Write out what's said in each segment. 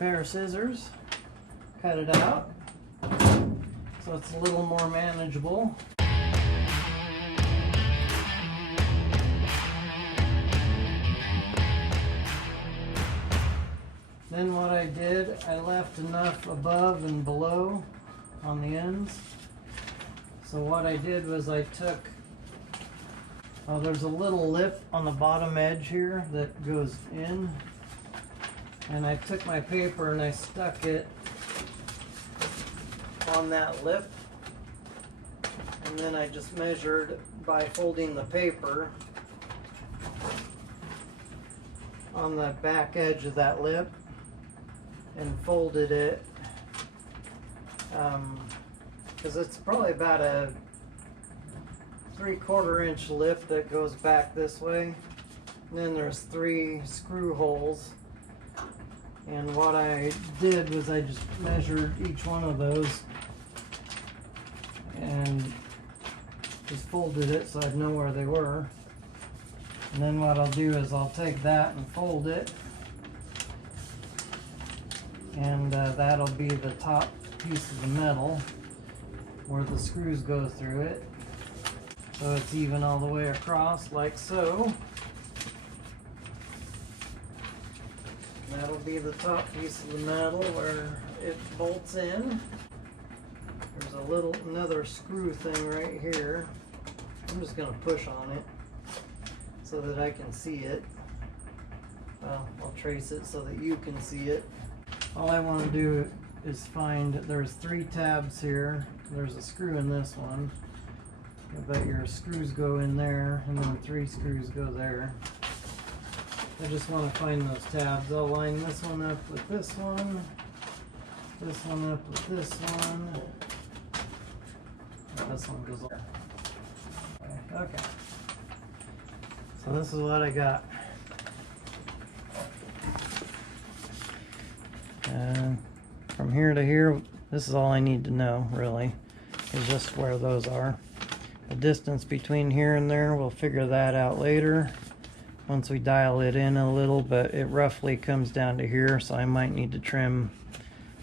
pair of scissors, cut it out so it's a little more manageable. Then what I did, I left enough above and below on the ends. So what I did was I took, there's a little lip on the bottom edge here that goes in. And I took my paper and I stuck it on that lip. And then I just measured by folding the paper on the back edge of that lip and folded it, because it's probably about a 3/4 inch lip that goes back this way. And then there's 3 screw holes. And what I did was I just measured each one of those and just folded it so I'd know where they were. And then what I'll do is I'll take that and fold it, and that'll be the top piece of the metal where the screws go through it, so it's even all the way across like so. That'll be the top piece of the metal where it bolts in. There's another screw thing right here. I'm just going to push on it so that I can see it. Well, I'll trace it so that you can see it. All I want to do is find, there's 3 tabs here. There's a screw in this one. I bet your screws go in there, and then 3 screws go there. I just want to find those tabs. I'll line this one up with this one up with this one. This one goes there. Okay. So this is what I got. From here to here, this is all I need to know, really, is just where those are. The distance between here and there, we'll figure that out later once we dial it in a little, but it roughly comes down to here, so I might need to trim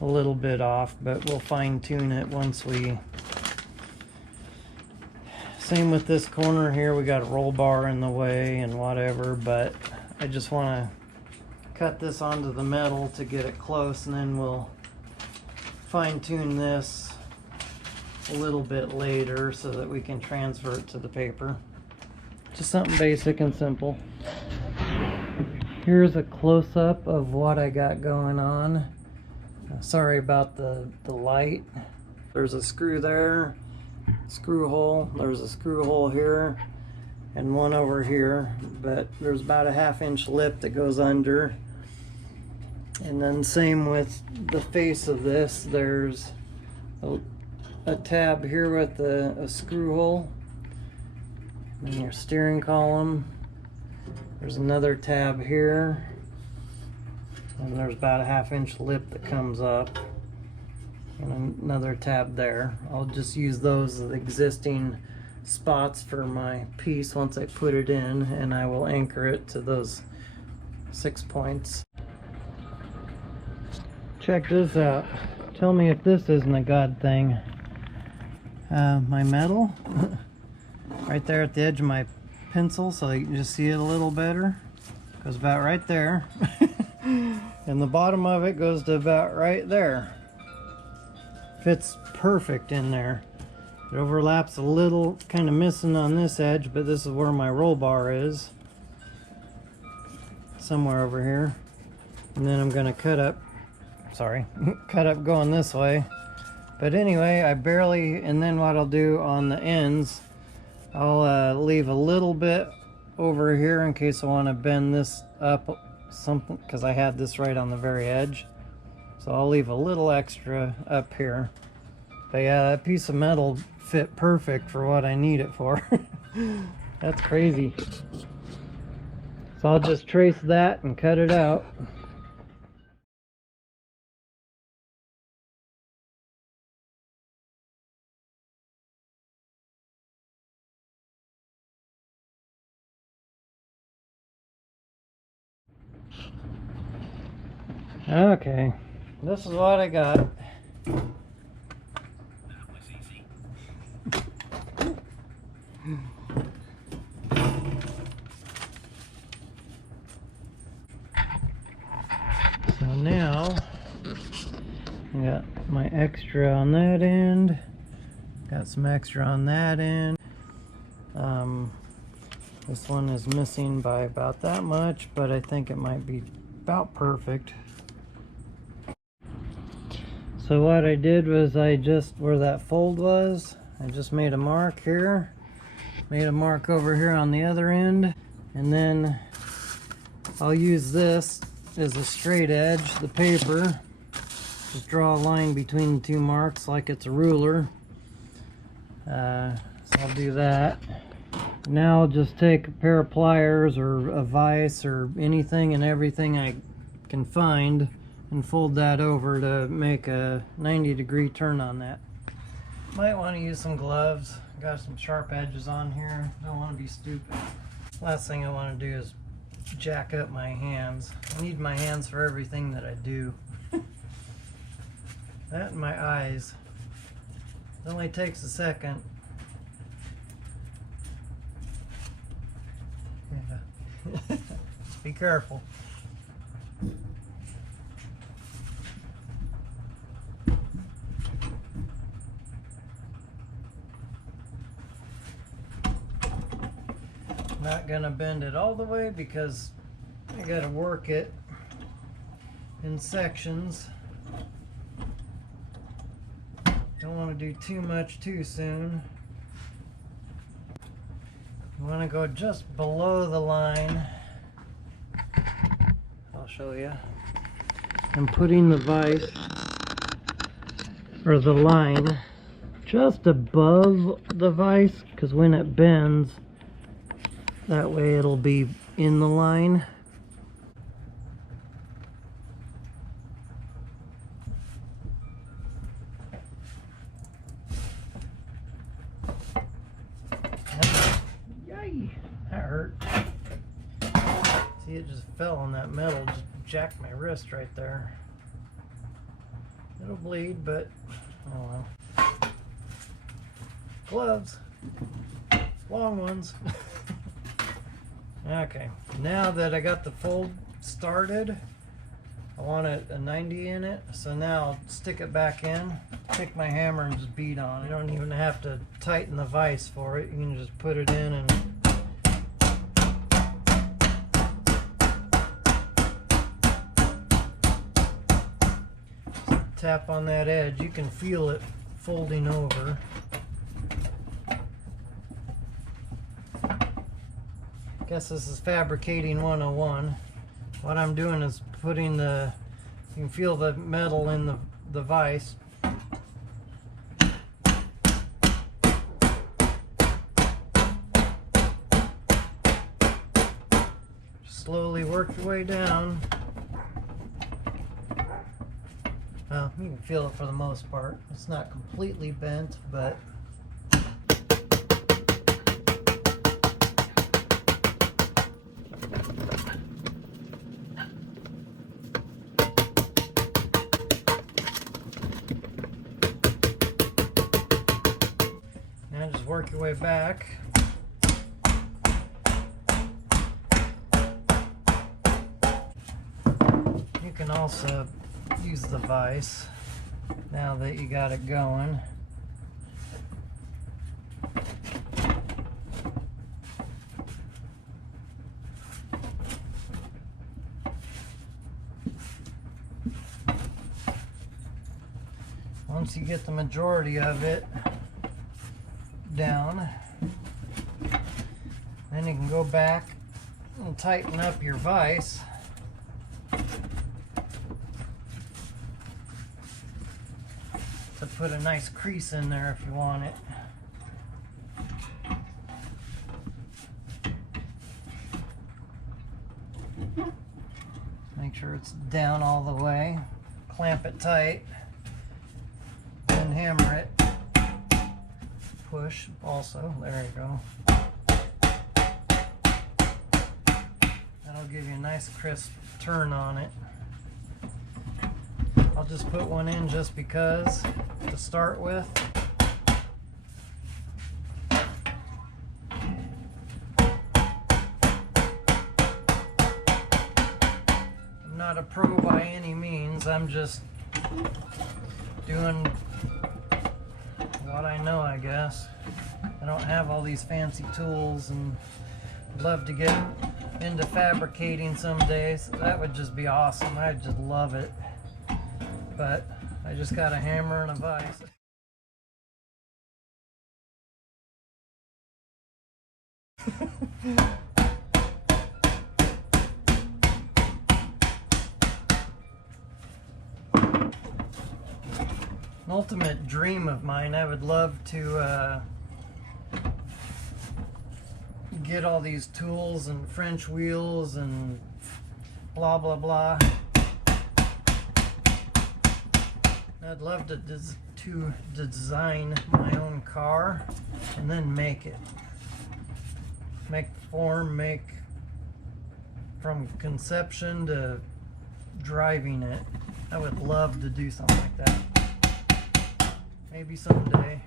a little bit off, but we'll fine tune it once we... Same with this corner here, we got a roll bar in the way and whatever, but I just want to cut this onto the metal to get it close, and then we'll fine tune this a little bit later so that we can transfer it to the paper. Just something basic and simple. Here's a close-up of what I got going on. Sorry about the light. There's a screw there, screw hole, there's a screw hole here, and one over here, but there's about a 1/2 inch lip that goes under. And then same with the face of this, there's a tab here with a screw hole. And your steering column, there's another tab here, and there's about a 1/2 inch lip that comes up, and another tab there. I'll just use those as existing spots for my piece once I put it in, and I will anchor it to those 6 points. Check this out. Tell me if this isn't a god thing. My metal right there at the edge of my pencil, so you can just see it a little better. Goes about right there. And the bottom of it goes to about right there. Fits perfect in there. It overlaps a little, kind of missing on this edge, but this is where my roll bar is. Somewhere over here. And then I'm going to cut up going this way. But anyway, I barely, and then what I'll do on the ends, I'll leave a little bit over here in case I want to bend this up something, because I had this right on the very edge. So I'll leave a little extra up here. But yeah, that piece of metal fit perfect for what I need it for. That's crazy. So I'll just trace that and cut it out. Okay, this is what I got. So now I got my extra on that end, got some extra on that end. This one is missing by about that much, but I think it might be about perfect. So what I did was I just, where that fold was, I just made a mark here, made a mark over here on the other end, and then I'll use this as a straight edge, the paper. Just draw a line between the two marks like it's a ruler. So I'll do that. Now I'll just take a pair of pliers or a vise or anything and everything I can find and fold that over to make a 90-degree turn on that. Might want to use some gloves. Got some sharp edges on here. Don't want to be stupid. Last thing I want to do is jack up my hands. I need my hands for everything that I do. That and my eyes. It only takes a second. Yeah. Be careful. Not gonna bend it all the way because I gotta work it in sections. Don't want to do too much too soon. You want to go just below the line. I'll show you. I'm putting the vise or the line just above the vise, because when it bends, that way it'll be in the line. Yay! That hurt. See, it just fell on that metal, just jacked my wrist right there. It'll bleed, but oh well. Gloves. Long ones. Okay, now that I got the fold started, I want a 90 in it, so now I'll stick it back in, take my hammer and just beat on it. You don't even have to tighten the vise for it, you can just put it in and tap on that edge. You can feel it folding over. Guess this is Fabricating 101. What I'm doing is putting the, you can feel the metal in the vise. Slowly work your way down. Well, you can feel it for the most part. It's not completely bent, but work your way back. You can also use the vise now that you got it going. Once you get the majority of it down, then you can go back and tighten up your vise. To put a nice crease in there if you want it. Make sure it's down all the way. Clamp it tight and hammer it. Push also, there you go. That'll give you a nice crisp turn on it. I'll just put one in just because to start with. I'm not a pro by any means. I'm just doing what I know, I guess. I don't have all these fancy tools, and I'd love to get into fabricating someday. So that would just be awesome. I'd just love it. But I just got a hammer and a vise. An ultimate dream of mine. I would love to get all these tools and French wheels and blah blah blah. I'd love to design my own car and then make it. Make form, make from conception to driving it. I would love to do something like that. Maybe someday.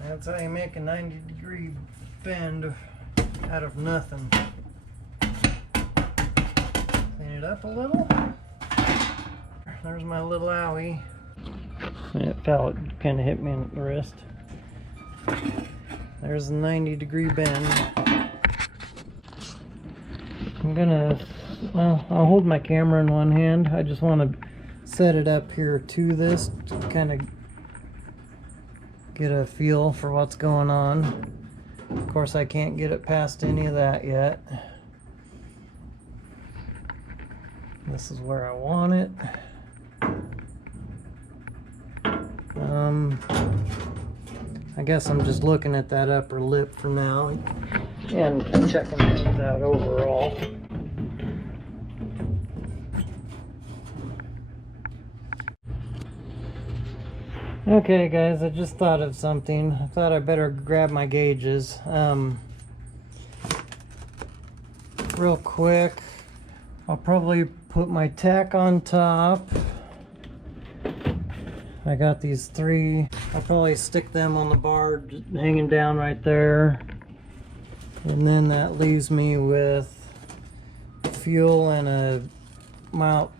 That's how you make a 90-degree bend out of nothing. Clean it up a little. There's my little owie. It fell, it kind of hit me in the wrist. There's a 90-degree bend. I'm gonna, well, I'll hold my camera in one hand. I just want to set it up here to this to kind of get a feel for what's going on. Of course, I can't get it past any of that yet. This is where I want it. I guess I'm just looking at that upper lip for now and checking things out overall. Okay guys, I just thought of something. I thought I better grab my gauges. Real quick, I'll probably put my tack on top. I got these three. I'll probably stick them on the bar, hanging down right there. And then that leaves me with fuel and a mile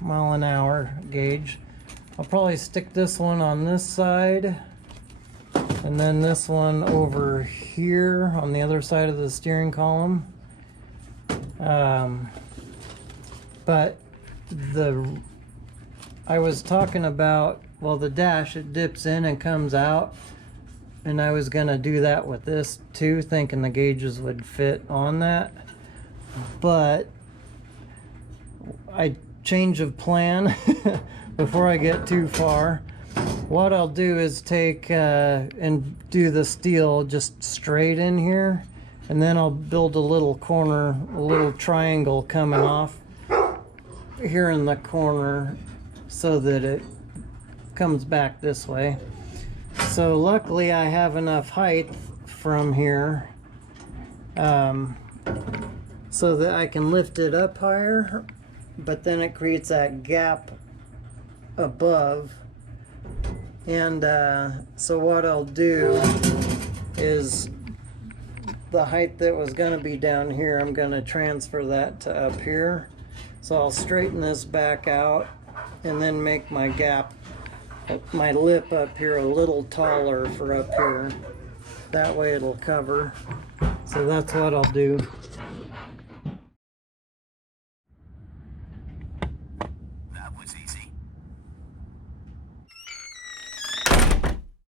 an hour gauge. I'll probably stick this one on this side, and then this one over here on the other side of the steering column. But I was talking about, well, the dash, it dips in and comes out, and I was gonna do that with this too, thinking the gauges would fit on that, but I change of plan. Before I get too far, what I'll do is take and do the steel just straight in here, and then I'll build a little corner, a little triangle coming off here in the corner so that it comes back this way. So luckily I have enough height from here so that I can lift it up higher, but then it creates that gap above. And so what I'll do is the height that was going to be down here, I'm going to transfer that to up here. So I'll straighten this back out and then make my gap, my lip up here a little taller for up here. That way it'll cover. So that's what I'll do.